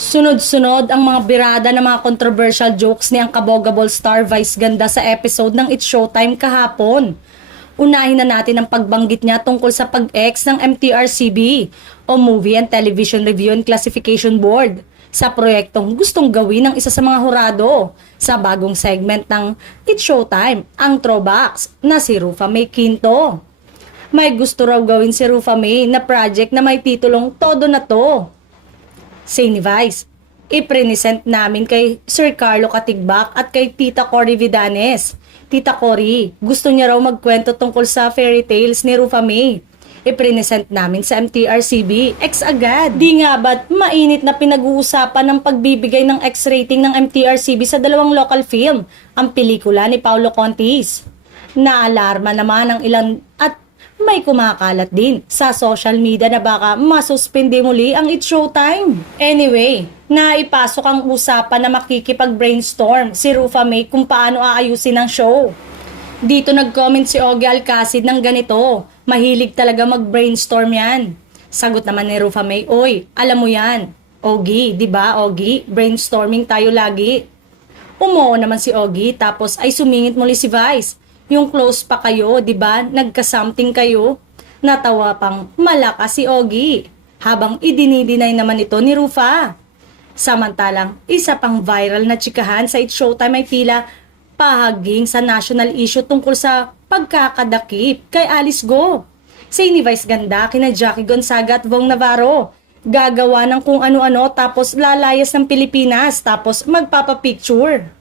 Sunod-sunod ang mga birada ng mga controversial jokes ni ang kabogable star Vice Ganda sa episode ng It's Showtime kahapon. Unahin na natin ang pagbanggit niya tungkol sa pag-ex ng MTRCB o Movie and Television Review and Classification Board sa proyektong gustong gawin ng isa sa mga hurado sa bagong segment ng It's Showtime, ang Throwbacks na si Rufa May Quinto. May gusto raw gawin si Rufa May na project na may titulong Todo na To. Say ni Vice, ipresent namin kay Sir Carlo Katigbak at kay Tita Cory Vidanes. Tita Cory, gusto niya raw magkwento tungkol sa fairy tales ni Rufa May. Ipresent namin sa MTRCB, X agad. Di nga ba't mainit na pinag-uusapan ng pagbibigay ng X rating ng MTRCB sa dalawang local film, ang pelikula ni Paolo Contis. Naalarma naman ang ilan at may kumakalat din sa social media na baka masuspende muli ang It's Showtime. Anyway, naipasok ang usapan na makikipag-brainstorm si Rufa May kung paano aayusin ang show. Dito nag-comment si Ogie Alcacid ng ganito, mahilig talaga mag-brainstorm yan. Sagot naman ni Rufa May, oy, alam mo yan. Ogie, di ba Ogie? Brainstorming tayo lagi. Umoo naman si Ogie tapos ay sumingit muli si Vice. Yung close pa kayo, di ba? Nagka-something kayo. Natawa pang malakas si Ogie. Habang idinidinay naman ito ni Rufa. Samantalang, isa pang viral na tsikahan sa It's Showtime ay tila pahaging sa national issue tungkol sa pagkakadakip kay Alice Go. Say ni Vice Ganda kina Jackie Gonzaga at Vong Navarro. Gagawa ng kung ano-ano tapos lalayas ng Pilipinas tapos magpapapicture.